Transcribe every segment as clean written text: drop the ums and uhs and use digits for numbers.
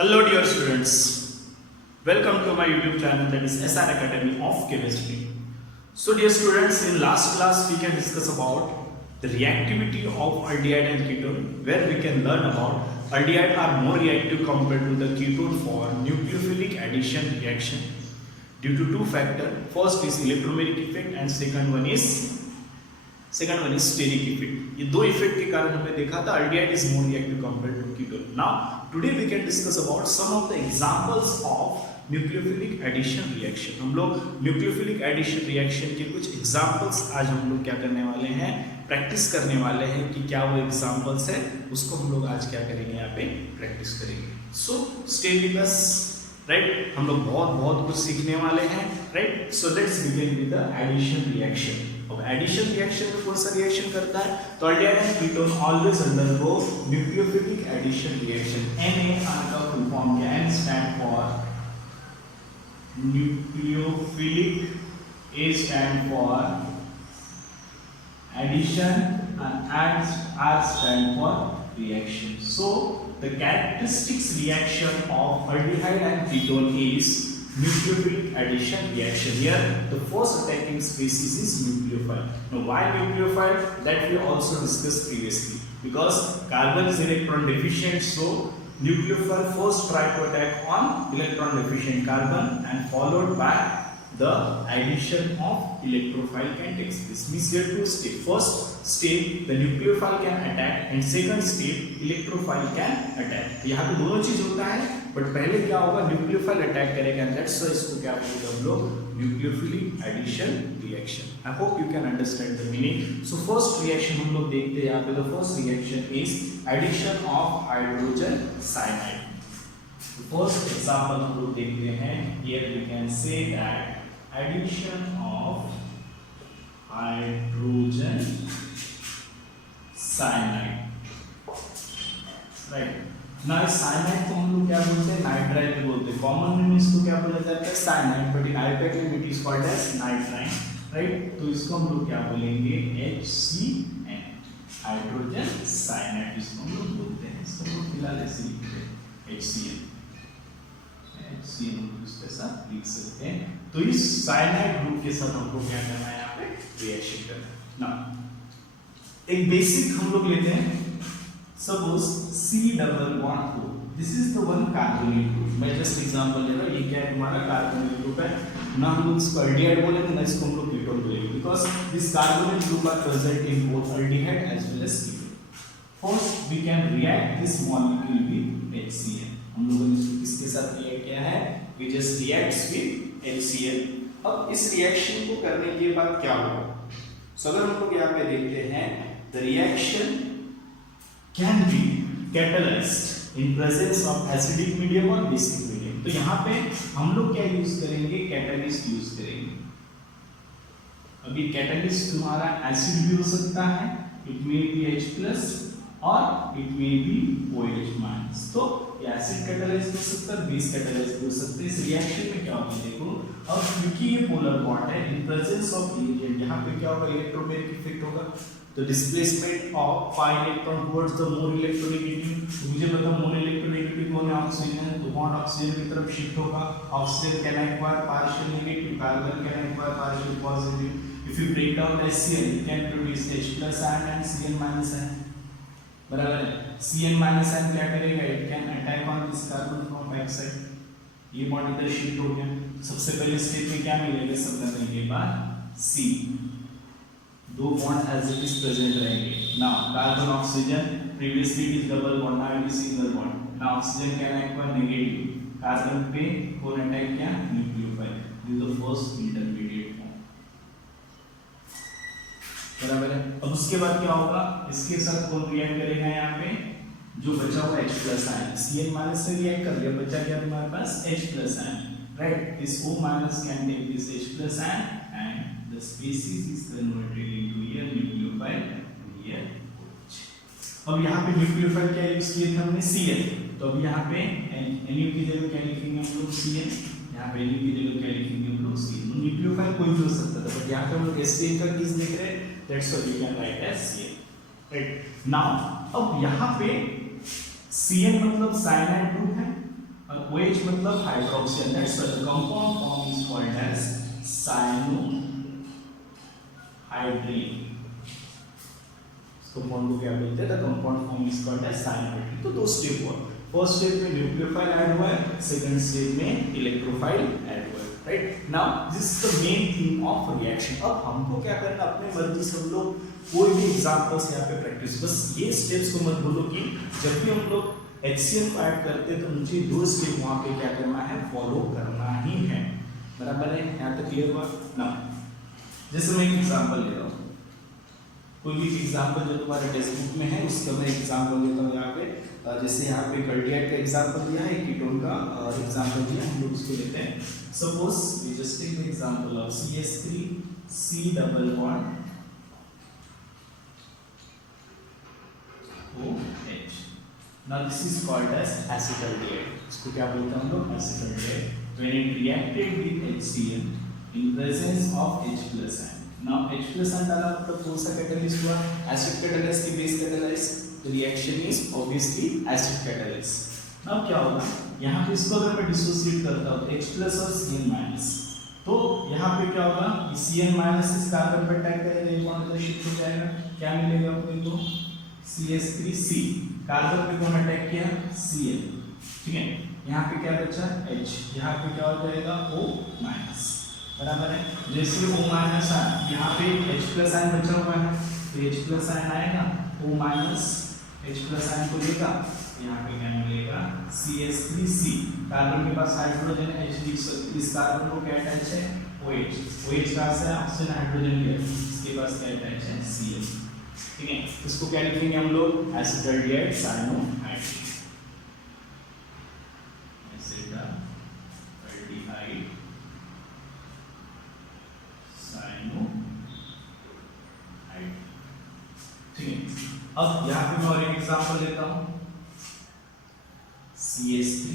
Hello dear students, welcome to my YouTube channel that is SR Academy of Chemistry. So dear students, in last class we can discuss about the reactivity of aldehyde and ketone, where we can learn about aldehyde are more reactive compared to the ketone for nucleophilic addition reaction due to two factors. First is electromagnetic effect and second one is steric effect. ये दो effect के कारण हमने देखा था aldehyde is more reactive compared to ketone. Now today we can discuss about some of the examples of nucleophilic addition reaction. हम लोग nucleophilic addition reaction के कुछ examples आज हम लोग क्या करने वाले हैं, प्रैक्टिस करने वाले हैं कि क्या वो examples है, उसको हम लोग आज क्या करेंगे, यहाँ पे प्रैक्टिस करेंगे. So stay with us, right? हम लोग बहुत कुछ सीखने वाले हैं, right? So let's begin with the addition reaction. अब एडिशन रिएक्शन में कौन सा रिएक्शन करता है, तो aldehyde and ketone always undergo nucleophilic addition reaction. NaR का फुल फॉर्म क्या है? Stand for nucleophilic, A stand for addition and R stand for reaction. So the characteristics reaction of aldehyde and ketone is nucleophilic addition reaction. Here the first attacking species is nucleophile. Now why nucleophile? That we also discussed previously. Because carbon is electron deficient, so nucleophile first try to attack on electron deficient carbon and followed by the addition of electrophile can take place. Means here two steps. First step the nucleophile can attack and second step electrophile can attack. यहाँ पे दोनों चीज होता है, but पहले क्या होगा, nucleophile attack करेगा एंड दैट्स व्हाई इसको क्या बोलेंगे हम लोग, nucleophilic addition reaction. I hope you can understand the meaning. So first reaction हम लोग देखते हैं यहाँ पे. The first reaction is addition of hydrogen cyanide. First example हम लोग देखते हैं. Here we can say that addition of hydrogen cyanide, right? now cyanide को हम लोग क्या बोलते हैं, नाइट्राइल बोलते हैं. कॉमन में इसको क्या बोला जाता है, cyanide, but in IUPAC it is called as nitrile, right? तो इसको हम लोग क्या बोलेंगे, HCN, हाइड्रोजन साइनाइड इसको हम लोग बोलते हैं. इसको हम फिलहाल ऐसे लिखते हैं HCN. इसके साथ लिख सकते हैं. तो इस साइनाइड ग्रुप के साथ हमको क्या करना है, यहाँ पे रिएक्शन करना है. ना एक बेसिक हम लोग लेते हैं. Suppose C++O, this is the one carbonyl group. मैं जस्ट एग्जांपल ले रहा हूं. ये क्या है, हमारा कार्बोनिल ग्रुप है ना. हम लोग इसको aldehyde बोलेंगे ना, इसको हम लोग ketone बोलेंगे, because this carbonyl group are present in both aldehyde as well as ketone. First we can react this molecule with HCl. हम लोगों ने किसके साथ रिएक्ट किया है, we just reacts with HCl. अब इस रिएक्शन को करने के बाद क्या होगा, सो अगर हम लोग यहाँ पे देखते हैं, the reaction can be catalysed in presence of acidic medium और बेसिक मीडियम. तो यहाँ पे हम लोग क्या यूज करेंगे, कैटलिस्ट यूज करेंगे. अभी कैटलिस्ट तुम्हारा एसिड भी हो सकता है, इट मे बी H+ और इट मे बी OH-. तो एसिड कैटलाइज हो सकता है, बेस कैटलाइज हो सकता है. इस रिएक्शन में क्या होगा, देखो अब क्योंकि ये पोलर बॉन्ड है, इन प्रेजेंस ऑफ एलिमेंट यहाँ पे क्या होगा, इलेक्ट्रोमैग्नेटिक इफेक्ट होगा. तो displacement of pi electron towards the more electronegative. मुझे पता मोर इलेक्ट्रोनेगेटिव कौन है, ऑक्सीजन है, तो बॉन्ड ऑक्सीजन की तरफ शिफ्ट होगा. Oxygen can acquire partial negative, carbon can acquire partial positive. If you break down HCl you can produce H+ and Cn-. बराबर है. Cn-, क्या करेगा, it can attack on this carbon from back side. ये bond इधर shift हो गया. सबसे पहले स्टेप में क्या मिलेगा, सब करने के बाद C, दो bond as it is present रहेंगे. Now carbon oxygen, previously it is double bond, now it is single bond. Now oxygen can acquire negative, carbon पे कौन अटैक किया, nucleophile. This is the first intermediate form. बराबर है. अब उसके बाद क्या होगा, इसके साथ कौन रिएक्ट करेगा, यहाँ पे जो बचा हुआ H+ आयन, Cn- से रिएक्ट कर लिया, बचा क्या तुम्हारे पास, H+ ion, right? This O- can take this H+ ion and the species is converted into here nucleophile here OH. अब यहाँ पे न्यूक्लियोफाइल क्या यूज किए थे हमने, Cl. तो अब यहाँ पे Nu की जगह क्या लिखेंगे हम लोग, Cl. यहाँ पे Nu की जगह क्या लिखेंगे हम लोग, Cl. न्यूक्लियोफाइल कोई भी हो सकता था, बट यहाँ पे हम लोग HCl का केस देख रहे हैं. That's why we can write as Cl. Right. Now अब यहाँ पे Cn मतलब साइनाइड ग्रुप है, और OH मतलब hydroxy, and that's why the compound form is called as cyanohydrine. इसको फॉर्म को क्या बोलते हैं? The compound form is called as cyanohydrine. तो दो स्टेप हुआ, फर्स्ट स्टेप में न्यूक्लियोफाइल ऐड हुआ है, सेकंड स्टेप में इलेक्ट्रोफाइल ऐड हुआ है, right? Now this is the main thing of reaction. अब हमको क्या करना, अपने मर्जी से हम लोग कोई भी एग्जांपल्स यहाँ पे प्रैक्टिस, बस ये स्टेप्स को मत भूलो कि जब भी हम लोग HCl को ऐड करते हैं तो मुझे दो स्टेप वहाँ पे क्या करना है, फॉलो करना ही है, बराबर है? यहाँ तक क्लियर हुआ ना? जैसे मैं एक एग्जांपल ले रहा हूँ, कोई भी एग्जांपल जो तुम्हारे टेक्स्ट बुक में है उसका मैं एग्जांपल लेता हूँ यहाँ पे. जैसे यहाँ पे गल्डियाइड का एग्जांपल दिया है, कीटोन का एग्जांपल दिया, हम लोग उसको लेते हैं. Suppose we just take the example of CH3 C double bond OH. Now this is called as acetaldehyde. इसको क्या बोलते हैं हम लोग? acetaldehyde. When it reacted with HCl in presence of H plus ion. Now H plus ion डाला मतलब कौन सा catalyst हुआ? Acid catalyst की base catalyst. The reaction is obviously acid catalyst. Now क्या होगा? यहाँ पे इसको अगर मैं डिसोसिएट करता हूँ H plus और Cl minus, तो यहाँ पे क्या होगा? Cl minus इस कार्बन पे अटैक करेगा, ये बॉन्ड इधर शिफ्ट हो जाएगा, क्या मिलेगा अपने को? CH3C. कार्बन पे कौन अटैक किया? Cl, ठीक है? यहाँ पे क्या बचा? H. यहाँ पे क्या हो जाएगा? O माइनस, बराबर है? जैसे O माइनस आया, यहाँ पे H प्लस आयन बचा हुआ है, तो H प्लस आयन आएगा, O minus H plus ion को लेगा, यहाँ पे क्या मिलेगा? CH3C. कार्बन के पास हाइड्रोजन है, H इस कार्बन को क्या अटैच है? OH. OH कहाँ से? ऑक्सीजन हाइड्रोजन लिया, इसके पास क्या अटैच है? Cl, ठीक है? इसको क्या लिखेंगे हम लोग? एसिटाल्डिहाइड साइनोहाइड्रेट. एसिटाल्डिहाइड साइनोहाइड्रेट, ठीक है? अब यहाँ पे मैं और एक एग्जांपल लेता हूँ. CH3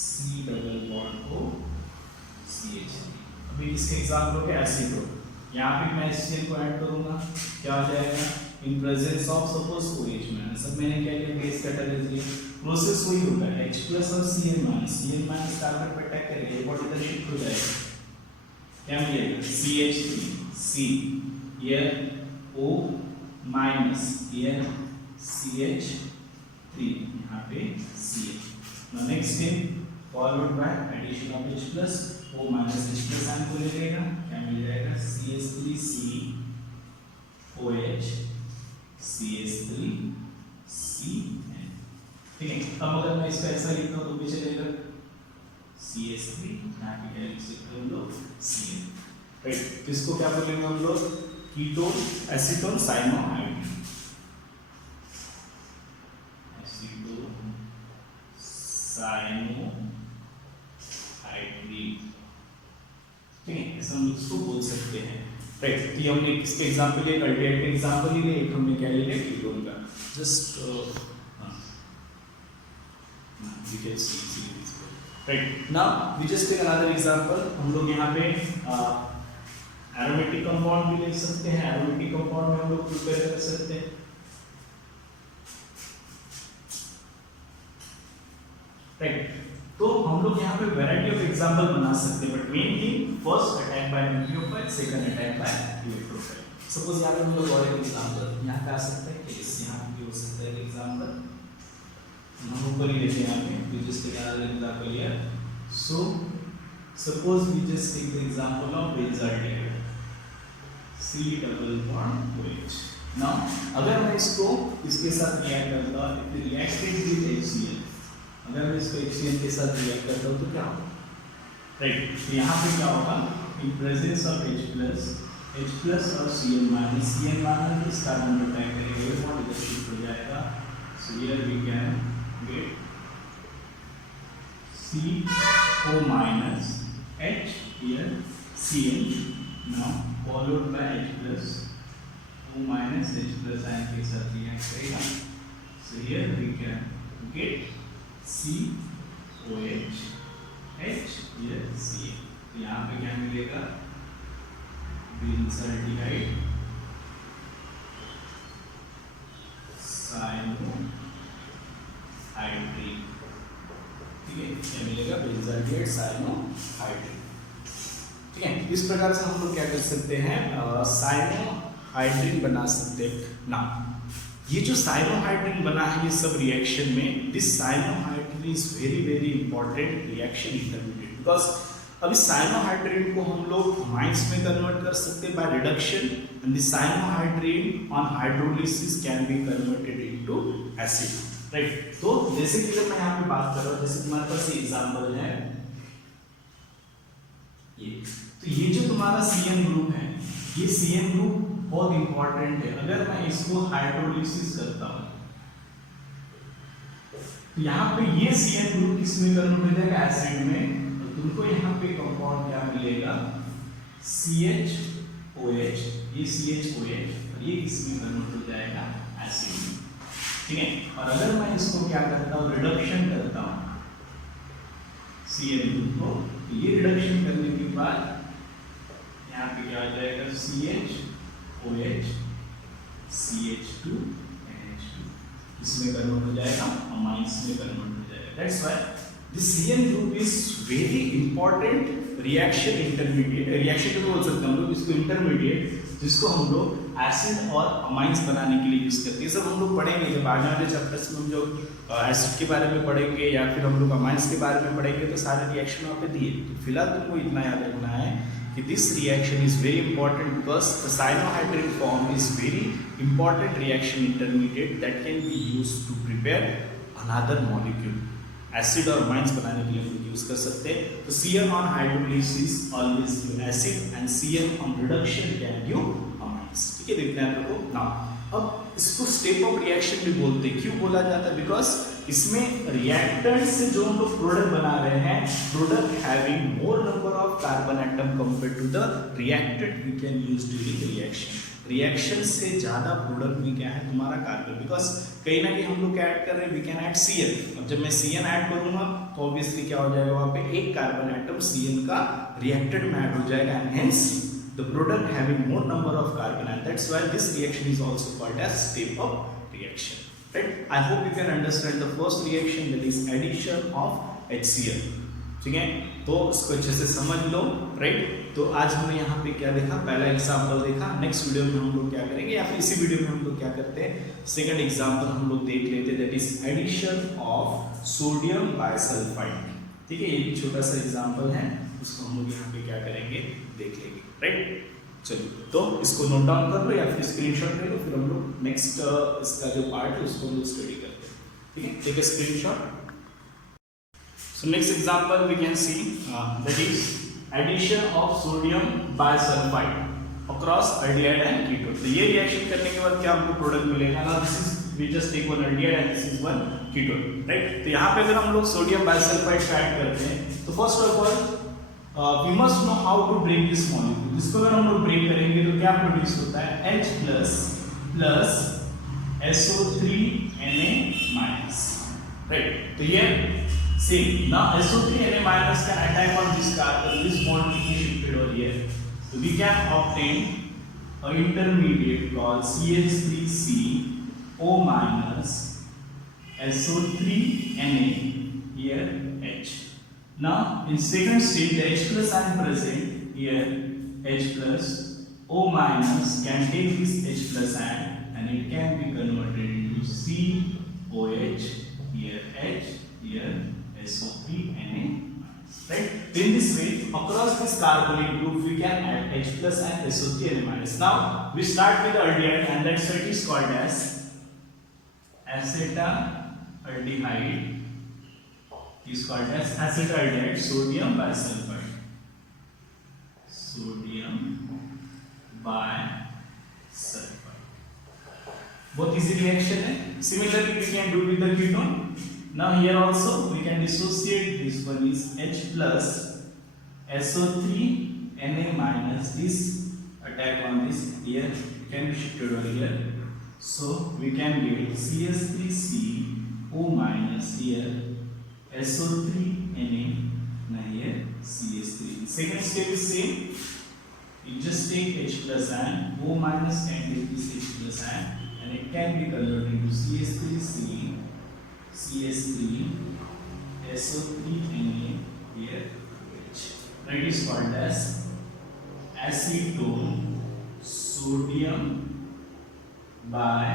C double bond O CH3. अभी इसके एग्जांपल के एसिटोन, यहाँ पे मैं HCl को ऐड करूंगा, क्या हो जाएगा? In presence of suppose OH minus. अब मैंने क्या लिया? बेस कैटालिस्ट लिया. प्रोसेस वही होगा, H प्लस और Cl minus. Cl minus carbon पे अटैक करेगा, ये बॉन्ड इधर शिफ्ट हो जाएगा, क्या मिलेगा? CH3C. ये O माइनस, ये CH3, यहाँ पे Cl. Now next step followed by addition of H plus, O minus H plus ion को ले लेगा, क्या मिल जाएगा? CH3C OH CH3CN, ठीक है? अब अगर मैं इसको ऐसा लिखता हूँ तो पीछे चलेगा CH3, यहाँ पे क्या लिख सकते हैं हम लोग? Cn, right? तो इसको क्या बोलेंगे हम लोग? Ketone acetone cyanohydrate. Acetone cyanohydrate, ठीक है? ऐसा हम इसको बोल सकते हैं, राइट? तो ये हमने इसके एग्जांपल लिए, अल्डिहाइड का एग्जांपल ही ले, एक हमने क्या ले लिया? कीटोन का. Just you can see this, right? Now we just take another example. हम लोग यहाँ पे एरोमेटिक कंपाउंड भी ले सकते हैं, एरोमेटिक कंपाउंड में हम लोग प्रिपेयर कर सकते हैं, राइट? तो हम लोग यहाँ पे वैरायटी ऑफ एग्जांपल बना सकते हैं, but mainly first attack by nucleophile, second attack by electrophile. Suppose यहाँ पे हम लोग और एक एग्जांपल यहाँ पे आ सकते हैं, केस यहाँ पे हो सकता है एक एग्जांपल हम ऊपर ही लेते हैं. यहाँ पे we just take another example here. So suppose we just take the example of benzaldehyde C double bond OH. Now अगर मैं इसको इसके साथ रिएक्ट करता हूँ, if it reacted with HCl, अगर मैं इसको HCl के साथ रिएक्ट करता हूँ तो क्या होगा? राइट? तो यहाँ पे क्या होगा? in presence of H plus और Cl minus इस कार्बन पर अटैक करेगा, ये बॉन्ड इधर शिफ्ट हो जाएगा. So here we can get CO minus H, here Cl, now followed by H plus, O minus H plus ion के साथ react करेगा. So here we can get COH H, here Cl. तो यहाँ पे क्या मिलेगा? बेंजाल्डिहाइड साइनोहाइड्रेट, ठीक है, ये मिलेगा बेंजाल्डिहाइड साइनोहाइड्रिन। ठीक है, इस प्रकार से हम लोग क्या कर सकते हैं, साइनोहाइड्रिन बना सकते हैं ना। ये जो साइनोहाइड्रिन बना है ये सब रिएक्शन में, this cyanohydrin is very very important reaction intermediate, because अब इस साइनोहाइड्रिन को हम लोग अमाइंस में कन्वर्ट कर सकते हैं by reduction, and this cyanohydrin on hydrolysis can be converted into acid, right. तो जैसे कि मैं यहाँ पे बात कर रहा हूँ, जैसे तुम्हारे पास एग्जांपल है ये, तो ये जो तुम्हारा CN ग्रुप है, ये CN ग्रुप बहुत इंपॉर्टेंट है। अगर मैं इसको हाइड्रोलिसिस करता हूँ तो यहाँ पे ये CN ग्रुप किसमें कन्वर्ट हो जाएगा, एसिड में। तो तुमको यहाँ पे कंपाउंड क्या मिलेगा, CHOH, ये CHOH, और ये किसमें कन्वर्ट हो जाएगा, एसिड में। ठीक है, और अगर मैं इसको क्या करता हूँ, रिडक्शन करता हूँ CN ग्रुप को, तो ये रिडक्शन करने के बाद यहाँ पे क्या आ जाएगा, CHOH CH2 NH2, इसमें कन्वर्ट हो जाएगा, अमाइंस में कन्वर्ट हो जाएगा। That's why this CN group is very important reaction intermediate, reaction को बोल सकते हैं हम लोग इसको इंटरमीडिएट, जिसको हम लोग एसिड और अमाइंस बनाने के लिए यूज करते हैं। सब हम लोग पढ़ेंगे जब आगे वाले चैप्टर्स में, हम जो एसिड के बारे में पढ़ेंगे या फिर हम लोग अमाइंस के बारे में पढ़ेंगे, तो सारे रिएक्शन वहाँ पे दिए। तो फिलहाल तुमको इतना याद रखना है कि this reaction is very important because the cyanohydrin form is very important reaction intermediate that can be used to prepare another molecule. Acid और अमाइंस बनाने के लिए हम यूज कर सकते हैं। तो CN on hydrolysis always give acid and CN on reduction can give amines. ठीक है, देखते हैं आपको नाउ। अब इसको स्टेप ऑफ रिएक्शन भी बोलते हैं। क्यों बोला जाता है, बिकॉज इसमें रिएक्टेंट से जो हम लोग प्रोडक्ट बना रहे हैं, product having more number of carbon atom compare to the reactant we can use during reaction. Reaction से ज्यादा प्रोडक्ट में क्या है तुम्हारा कार्बन, बिकॉज कहीं ना कहीं हम लोग क्या ऐड कर रहे हैं, वी कैन ऐड CN। अब जब मैं CN ऐड करूंगा तो ऑब्वियसली क्या हो जाएगा, वहां पे एक कार्बन एटम CN का रिएक्टेंट में ऐड हो जाएगा, and hence the product having more number of carbon, and that's why this reaction is also called as step of reaction, right? I hope you can understand the first reaction, that is addition of HCl. ठीक है, तो इसको अच्छे से समझ लो, right. तो आज हमने यहाँ पे क्या देखा, पहला एग्जांपल देखा। नेक्स्ट वीडियो में हम लोग क्या करेंगे, या फिर इसी वीडियो में हम लोग क्या करते हैं, सेकंड एग्जांपल हम लोग देख लेते हैं, that is addition of sodium bisulphite. ठीक है, ये भी छोटा सा एग्जांपल है, उसको हम लोग यहाँ पे क्या करेंगे, देख लेंगे, राइट। चलिए, तो इसको नोट डाउन कर लो या फिर स्क्रीनशॉट ले लो, फिर हम लोग नेक्स्ट इसका जो पार्ट है उसको हम लोग स्टडी करते हैं। ठीक है, take a screenshot. So next example we can see that is addition of sodium bisulfide across aldehyde and ketone. तो ये रिएक्शन करने के बाद क्या हमको प्रोडक्ट मिलेगा ना, this is we just take one aldehyde and this is one ketone, राइट। तो यहाँ पे अगर हम लोग सोडियम बाइसल्फाइड का ऐड करते हैं तो first of all we must know how to break this molecule. इसको अगर हम लोग ब्रेक करेंगे तो क्या प्रोड्यूस होता है, H plus SO3 Na-, right. तो ये same. Now SO3 Na- can attack on this carbon, this bond will be shifted over here. So we can obtain an intermediate called CH3CO minus SO3 Na, here H. Now in second state the H plus ion present here, H plus O minus can take this H plus ion and it can be converted into COH, here H, here SO3 Na-, right? In this way, across this carbonyl group, we can add H plus and SO3 Na-. Now we start with the aldehyde, and that's why it is called as acetaldehyde. Is called as acetaldehyde, sodium bisulfide. Sodium bisulfide. बहुत easy reaction है. Similarly, we can do with the ketone. Now here also we can dissociate, this one is H plus SO3 Na minus, this attack on this here can be shifted over here, so we can get CH3CO minus, here SO3 Na, here CH3. Second step is same, you just take H plus ion, O minus can take this H plus ion and it can be converted into CH3 CS3 SO3NaBH. It is called as acetone sodium bisulfite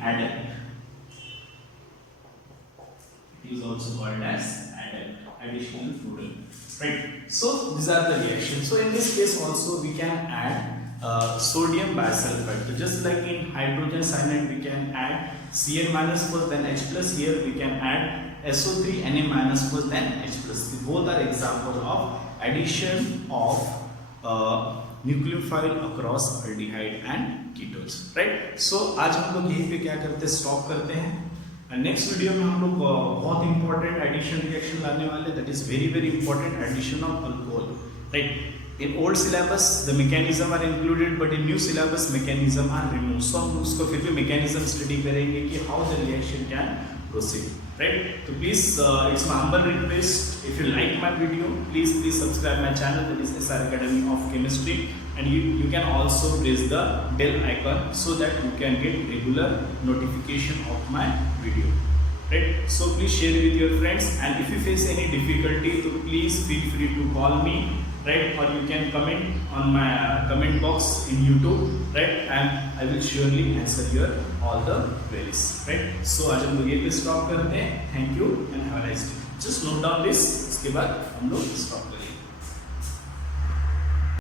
adduct. It is also called as adduct, additional fluorine. Right. So these are the reactions. So in this case also we can add sodium bisulfite. So just like in hydrogen cyanide we can add Cl minus plus then H plus, here we can add SO3Na minus plus then H plus. Both are examples of addition of nucleophile across aldehyde and ketones. Right. So आज हम लोग यहीं पे क्या करते हैं, stop करते हैं. नेक्स्ट वीडियो में हम लोग बहुत इंपॉर्टेंट एडिशन रिएक्शन लाने वाले, that is very very important, addition of alcohol. Right. In old syllabus the mechanism are included but in new syllabus mechanism are remove. So हम उसको फिर भी मैकेनिज्म स्टडी करेंगे कि how the reaction can proceed. Right. So please, it's my humble request. If you like my video, please subscribe my channel. That is SR Academy of Chemistry, and you can also press the bell icon so that you can get regular notification of my video. Right. So please share with your friends, and if you face any difficulty, so please feel free to call me. Right, or you can comment on my comment box in YouTube, right, and I will surely answer your all the queries. Right. So आज हम लोग ये पे stop करते हैं. Thank you and have a nice day. Just note down this. इसके बाद हम लोग स्टॉप करेंगे.